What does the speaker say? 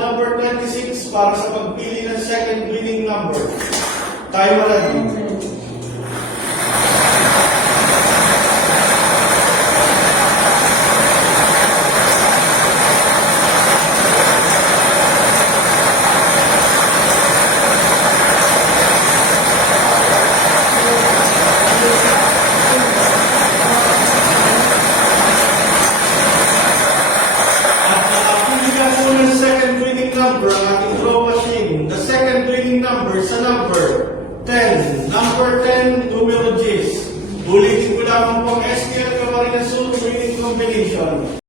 number 26 para sa pagpili ng second winning number. Timer ready. Number ang ating draw machine. The second winning number sa number 10. Number 10, numero 10. Ulitin ko lamang po ang STL Camarines Sur winning combination.